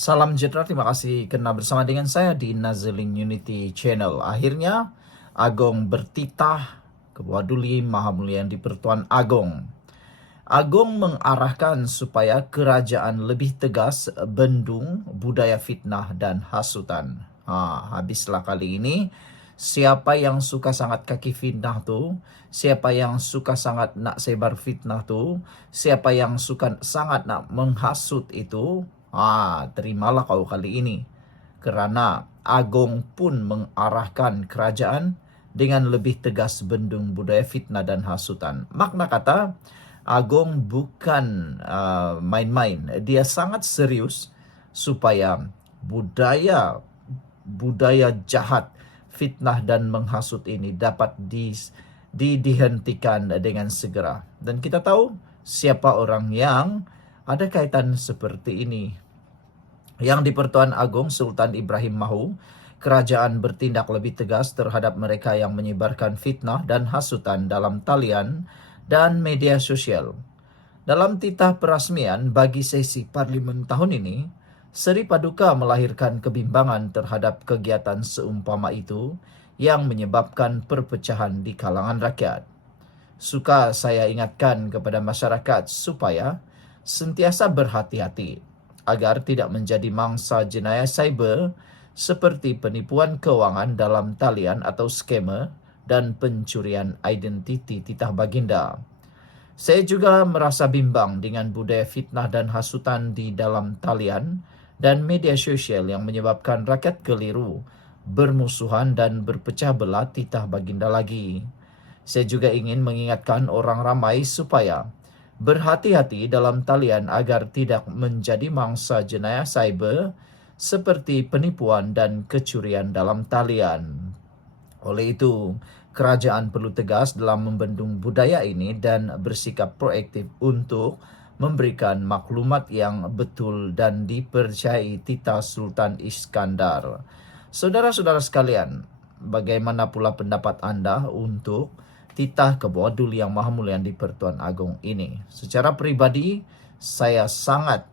Salam sejahtera, terima kasih kena bersama dengan saya di Nazilin Unity Channel. Akhirnya, Agong bertitah kepada Duli Maha Mulia di Pertuan Agong. Agong mengarahkan supaya kerajaan lebih tegas bendung budaya fitnah dan hasutan. Habislah kali ini. Siapa yang suka sangat kaki fitnah tu, siapa yang suka sangat nak sebar fitnah tu, siapa yang suka sangat nak menghasut itu, terimalah kau kali ini. Kerana Agong pun mengarahkan kerajaan dengan lebih tegas bendung budaya fitnah dan hasutan. Makna kata, Agong bukan main-main. Dia sangat serius supaya budaya jahat, fitnah dan menghasut ini dapat dihentikan dengan segera. Dan kita tahu siapa orang yang ada kaitan seperti ini. Yang di Pertuan Agong Sultan Ibrahim Mahu, kerajaan bertindak lebih tegas terhadap mereka yang menyebarkan fitnah dan hasutan dalam talian dan media sosial. Dalam titah perasmian bagi sesi parlimen tahun ini, Seri Paduka melahirkan kebimbangan terhadap kegiatan seumpama itu yang menyebabkan perpecahan di kalangan rakyat. Suka saya ingatkan kepada masyarakat supaya sentiasa berhati-hati agar tidak menjadi mangsa jenayah cyber seperti penipuan keuangan dalam talian atau skema dan pencurian identiti titah baginda. Saya juga merasa bimbang dengan budaya fitnah dan hasutan di dalam talian dan media sosial yang menyebabkan rakyat keliru, bermusuhan dan berpecah belah titah baginda lagi. Saya juga ingin mengingatkan orang ramai supaya berhati-hati dalam talian agar tidak menjadi mangsa jenayah cyber seperti penipuan dan kecurian dalam talian. Oleh itu, kerajaan perlu tegas dalam membendung budaya ini dan bersikap proaktif untuk memberikan maklumat yang betul dan dipercayai titah Sultan Iskandar. Saudara-saudara sekalian, bagaimana pula pendapat anda untuk titah Kebawah Duli Yang Maha Mulia di Pertuan Agong ini? Secara pribadi, saya sangat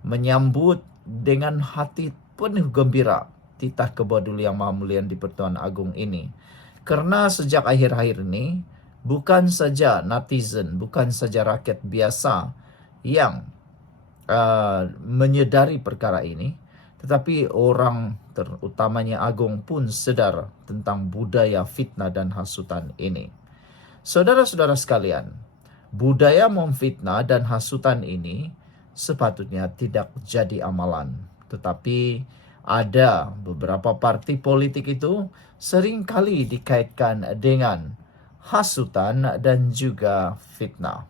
menyambut dengan hati penuh gembira titah Kebawah Duli Yang Maha Mulia di Pertuan Agong ini. Karena sejak akhir-akhir ini, bukan saja netizen, bukan saja rakyat biasa yang menyedari perkara ini, tetapi orang terutamanya Agong pun sedar tentang budaya fitnah dan hasutan ini. Saudara-saudara sekalian, budaya memfitnah dan hasutan ini sepatutnya tidak jadi amalan. Tetapi ada beberapa parti politik itu seringkali dikaitkan dengan hasutan dan juga fitnah.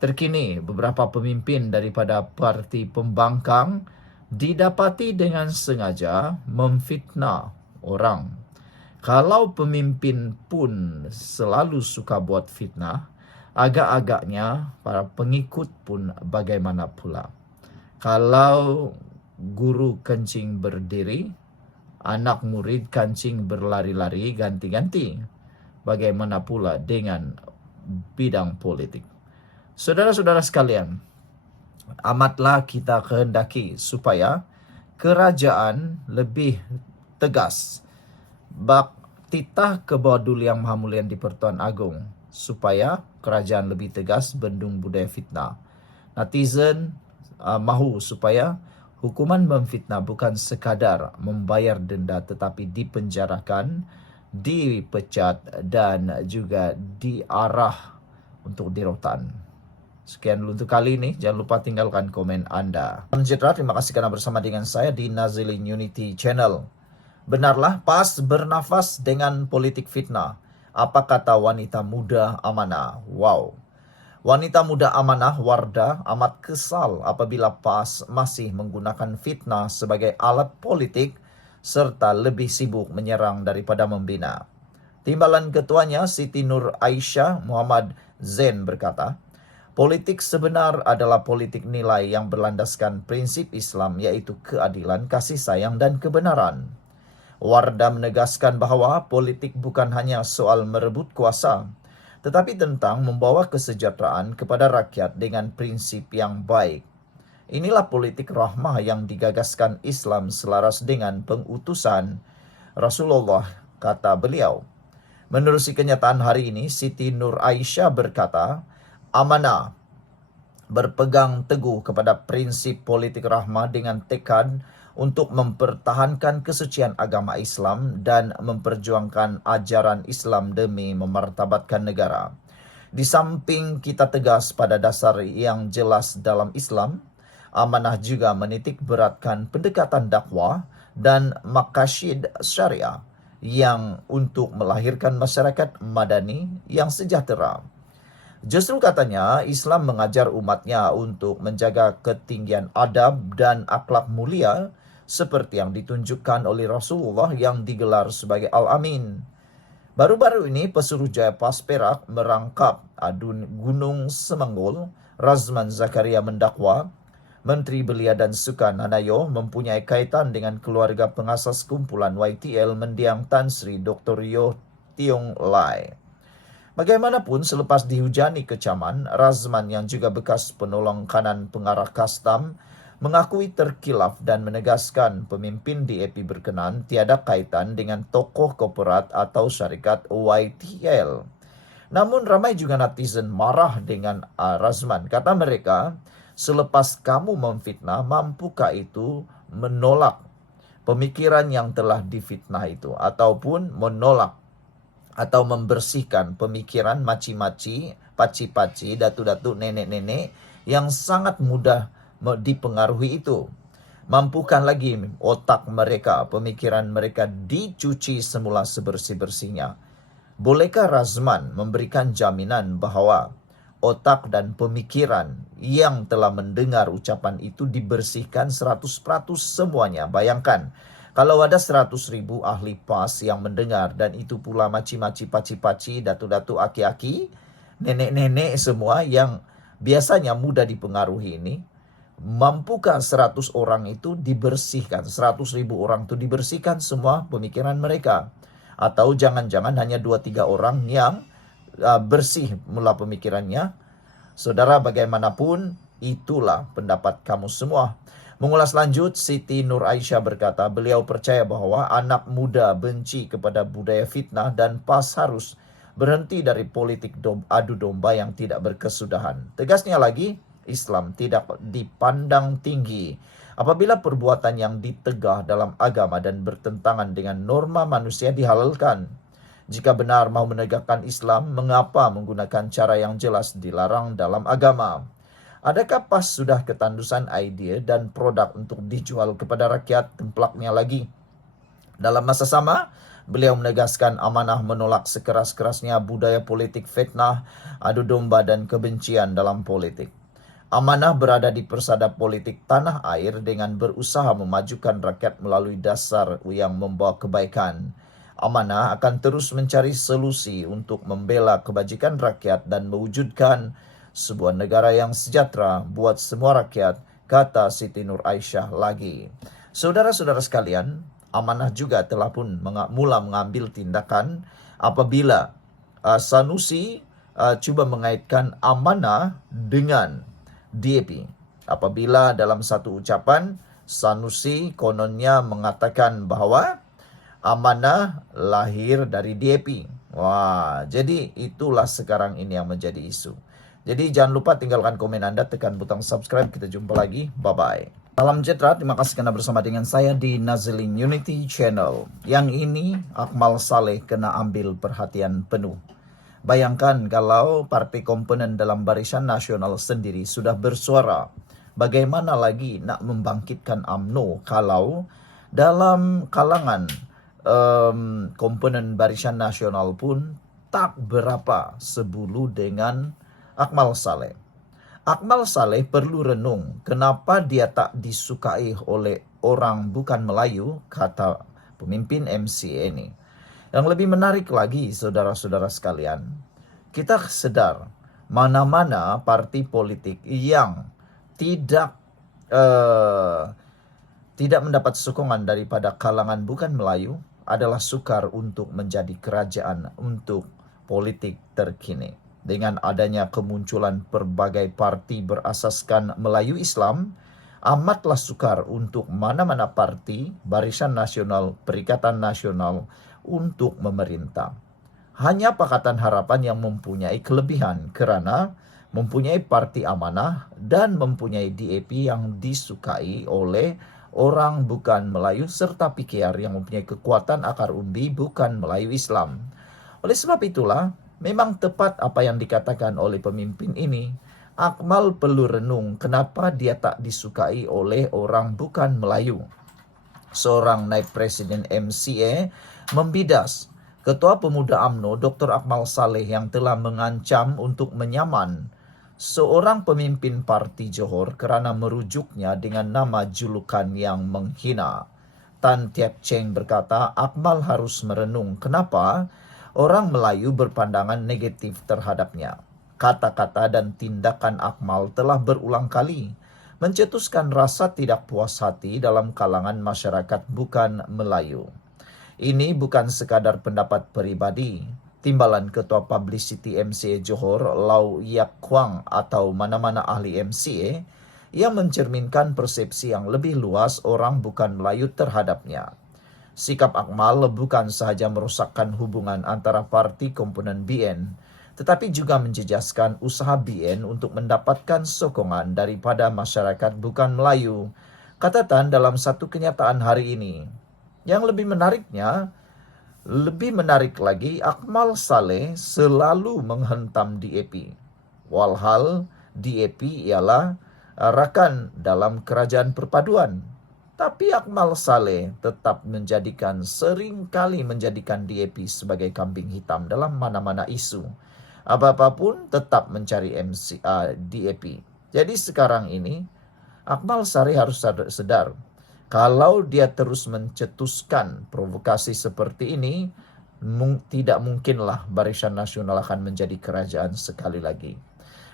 Terkini, beberapa pemimpin daripada parti pembangkang didapati dengan sengaja memfitnah orang. Kalau pemimpin pun selalu suka buat fitnah, agak-agaknya para pengikut pun bagaimana pula. Kalau guru kencing berdiri, anak murid kancing berlari-lari ganti-ganti. Bagaimana pula dengan bidang politik? Saudara-saudara sekalian, amatlah kita kehendaki supaya kerajaan lebih tegas bak titah Kebawah Duli Yang Maha Mulia di Pertuan Agong supaya kerajaan lebih tegas bendung budaya fitnah. Netizen mahu supaya hukuman memfitnah bukan sekadar membayar denda tetapi dipenjarakan, dipecat dan juga diarah untuk dirotan. Sekian dulu untuk kali ini. Jangan lupa tinggalkan komen anda. Salam sejahtera, terima kasih karena bersama dengan saya di Nazilin Unity Channel. Benarlah pas bernafas dengan politik fitnah. Apa kata wanita muda amanah? Wow. Wanita muda amanah Wardah amat kesal apabila PAS masih menggunakan fitnah sebagai alat politik serta lebih sibuk menyerang daripada membina. Timbalan ketuanya Siti Nur Aisyah Muhammad Zain berkata, politik sebenar adalah politik nilai yang berlandaskan prinsip Islam yaitu keadilan, kasih sayang dan kebenaran. Wardah menegaskan bahawa politik bukan hanya soal merebut kuasa, tetapi tentang membawa kesejahteraan kepada rakyat dengan prinsip yang baik. Inilah politik rahmah yang digagaskan Islam selaras dengan pengutusan Rasulullah, kata beliau. Menerusi kenyataan hari ini, Siti Nur Aisyah berkata, amanah berpegang teguh kepada prinsip politik rahmah dengan tekad untuk mempertahankan kesucian agama Islam dan memperjuangkan ajaran Islam demi memartabatkan negara. Di samping kita tegas pada dasar yang jelas dalam Islam, amanah juga menitik beratkan pendekatan dakwah dan maqasid syariah yang untuk melahirkan masyarakat madani yang sejahtera. Justru katanya, Islam mengajar umatnya untuk menjaga ketinggian adab dan akhlak mulia seperti yang ditunjukkan oleh Rasulullah yang digelar sebagai Al-Amin. Baru-baru ini pesuruh Jaya Pas Perak merangkap adun Gunung Semenggol, Razman Zakaria mendakwa Menteri Belia dan Sukan Hanayo mempunyai kaitan dengan keluarga pengasas kumpulan YTL mendiang Tan Sri Dr. Yo Tiong Lai. Bagaimanapun, selepas dihujani kecaman, Razman yang juga bekas penolong kanan pengarah kastam mengakui terkilaf dan menegaskan pemimpin DAP berkenan tiada kaitan dengan tokoh korporat atau syarikat YTL. Namun ramai juga netizen marah dengan Razman. Kata mereka, selepas kamu memfitnah, mampukah itu menolak pemikiran yang telah difitnah itu ataupun menolak atau membersihkan pemikiran maci-maci, paci-paci, datu-datu, nenek-nenek yang sangat mudah dipengaruhi itu. Mampukan lagi otak mereka, pemikiran mereka dicuci semula sebersih-bersihnya. Bolehkah Razman memberikan jaminan bahwa otak dan pemikiran yang telah mendengar ucapan itu dibersihkan 100% semuanya? Bayangkan, kalau ada 100.000 ahli PAS yang mendengar dan itu pula maci-maci, paci-paci, datu-datu, aki-aki, nenek-nenek semua yang biasanya mudah dipengaruhi ini, mampukah 100 orang itu dibersihkan, 100.000 orang itu dibersihkan semua pemikiran mereka? Atau jangan-jangan hanya 2-3 orang yang bersih mula pemikirannya? Saudara, bagaimanapun, itulah pendapat kamu semua. Mengulas lanjut, Siti Nur Aisyah berkata, beliau percaya bahwa anak muda benci kepada budaya fitnah dan PAS harus berhenti dari politik adu domba yang tidak berkesudahan. Tegasnya lagi, Islam tidak dipandang tinggi apabila perbuatan yang ditegah dalam agama dan bertentangan dengan norma manusia dihalalkan. Jika benar mau menegakkan Islam, mengapa menggunakan cara yang jelas dilarang dalam agama? Adakah PAS sudah ketandusan ide dan produk untuk dijual kepada rakyat? Templaknya lagi. Dalam masa sama, beliau menegaskan amanah menolak sekeras-kerasnya budaya politik fitnah, adu domba dan kebencian dalam politik. Amanah berada di persada politik tanah air dengan berusaha memajukan rakyat melalui dasar yang membawa kebaikan. Amanah akan terus mencari solusi untuk membela kebajikan rakyat dan mewujudkan sebuah negara yang sejahtera buat semua rakyat, kata Siti Nur Aisyah lagi. Saudara-saudara sekalian, amanah juga telah pun mula mengambil tindakan apabila Sanusi cuba mengaitkan amanah dengan DAP. Apabila dalam satu ucapan, Sanusi kononnya mengatakan bahwa amanah lahir dari DAP. Wah, jadi itulah sekarang ini yang menjadi isu. Jadi jangan lupa tinggalkan komen Anda, tekan butang subscribe. Kita jumpa lagi. Bye-bye. Salam sejahtera, terima kasih karena bersama dengan saya di Nazilin Unity Channel. Yang ini Akmal Saleh kena ambil perhatian penuh. Bayangkan kalau partai komponen dalam Barisan Nasional sendiri sudah bersuara. Bagaimana lagi nak membangkitkan UMNO kalau dalam kalangan komponen Barisan Nasional pun tak berapa sebulu dengan Akmal Saleh. Akmal Saleh perlu renung kenapa dia tak disukai oleh orang bukan Melayu, kata pemimpin MCA ini. Yang lebih menarik lagi, saudara-saudara sekalian, kita sedar mana-mana partai politik yang tidak mendapat sokongan daripada kalangan bukan Melayu adalah sukar untuk menjadi kerajaan untuk politik terkini. Dengan adanya kemunculan berbagai parti berasaskan Melayu Islam, amatlah sukar untuk mana-mana parti, Barisan Nasional, Perikatan Nasional untuk memerintah. Hanya Pakatan Harapan yang mempunyai kelebihan kerana mempunyai parti amanah dan mempunyai DAP yang disukai oleh orang bukan Melayu serta PKR yang mempunyai kekuatan akar umbi bukan Melayu Islam. Oleh sebab itulah, memang tepat apa yang dikatakan oleh pemimpin ini. Akmal perlu renung kenapa dia tak disukai oleh orang bukan Melayu. Seorang naib presiden MCA membidas Ketua Pemuda UMNO Dr. Akmal Saleh yang telah mengancam untuk menyaman seorang pemimpin parti Johor kerana merujuknya dengan nama julukan yang menghina. Tan Tiap Cheng berkata, Akmal harus merenung kenapa orang Melayu berpandangan negatif terhadapnya. Kata-kata dan tindakan Akmal telah berulang kali mencetuskan rasa tidak puas hati dalam kalangan masyarakat bukan Melayu. Ini bukan sekadar pendapat peribadi. Timbalan Ketua Publicity MCA Johor, Lau Yak Kwang atau mana-mana ahli MCA yang mencerminkan persepsi yang lebih luas orang bukan Melayu terhadapnya. Sikap Akmal bukan sahaja merosakkan hubungan antara parti komponen BN, tetapi juga menjejaskan usaha BN untuk mendapatkan sokongan daripada masyarakat bukan Melayu, kata Tan dalam satu kenyataan hari ini. Yang lebih menarik lagi, Akmal Saleh selalu menghentam DAP. Walhal DAP ialah rakan dalam kerajaan perpaduan. Tapi Akmal Saleh tetap seringkali menjadikan DAP sebagai kambing hitam dalam mana-mana isu. Apa-apa pun tetap mencari DAP. Jadi sekarang ini Akmal Saleh harus sedar, kalau dia terus mencetuskan provokasi seperti ini, tidak mungkinlah Barisan Nasional akan menjadi kerajaan sekali lagi.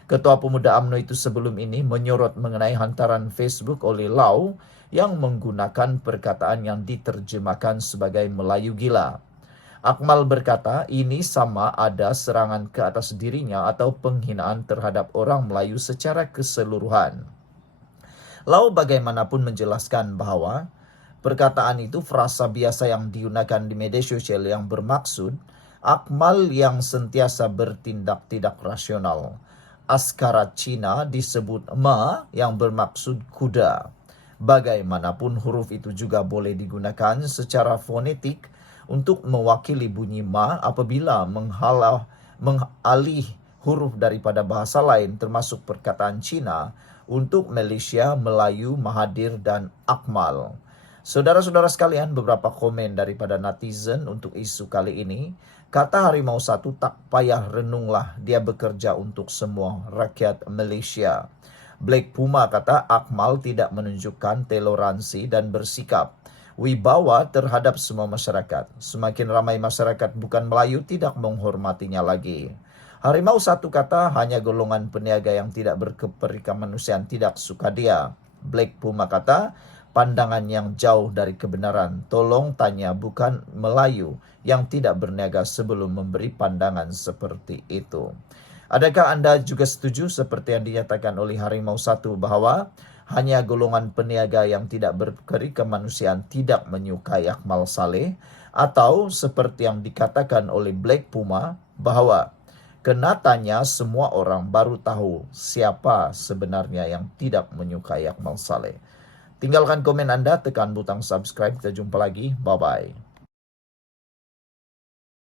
Ketua Pemuda UMNO itu sebelum ini menyorot mengenai hantaran Facebook oleh Lau yang menggunakan perkataan yang diterjemahkan sebagai Melayu gila. Akmal berkata ini sama ada serangan ke atas dirinya atau penghinaan terhadap orang Melayu secara keseluruhan. Lau bagaimanapun menjelaskan bahawa perkataan itu frasa biasa yang digunakan di media sosial yang bermaksud Akmal yang sentiasa bertindak tidak rasional. Askara Cina disebut ma yang bermaksud kuda. Bagaimanapun huruf itu juga boleh digunakan secara fonetik untuk mewakili bunyi ma apabila mengalih huruf daripada bahasa lain termasuk perkataan Cina untuk Malaysia, Melayu, Mahathir dan Akmal. Saudara-saudara sekalian, beberapa komen daripada netizen untuk isu kali ini. Kata Harimau Satu, tak payah renunglah, dia bekerja untuk semua rakyat Malaysia. Black Puma kata Akmal tidak menunjukkan toleransi dan bersikap wibawa terhadap semua masyarakat. Semakin ramai masyarakat bukan Melayu tidak menghormatinya lagi. Harimau Satu kata hanya golongan peniaga yang tidak berkemanusiaan tidak suka dia. Black Puma kata pandangan yang jauh dari kebenaran. Tolong tanya bukan Melayu yang tidak berniaga sebelum memberi pandangan seperti itu. Adakah anda juga setuju seperti yang dinyatakan oleh Harimau Satu bahawa hanya golongan peniaga yang tidak berkemanusiaan tidak menyukai Akmal Saleh, atau seperti yang dikatakan oleh Black Puma bahawa kena tanya semua orang baru tahu siapa sebenarnya yang tidak menyukai Akmal Saleh? Tinggalkan komen anda, tekan butang subscribe. Kita jumpa lagi. Bye-bye.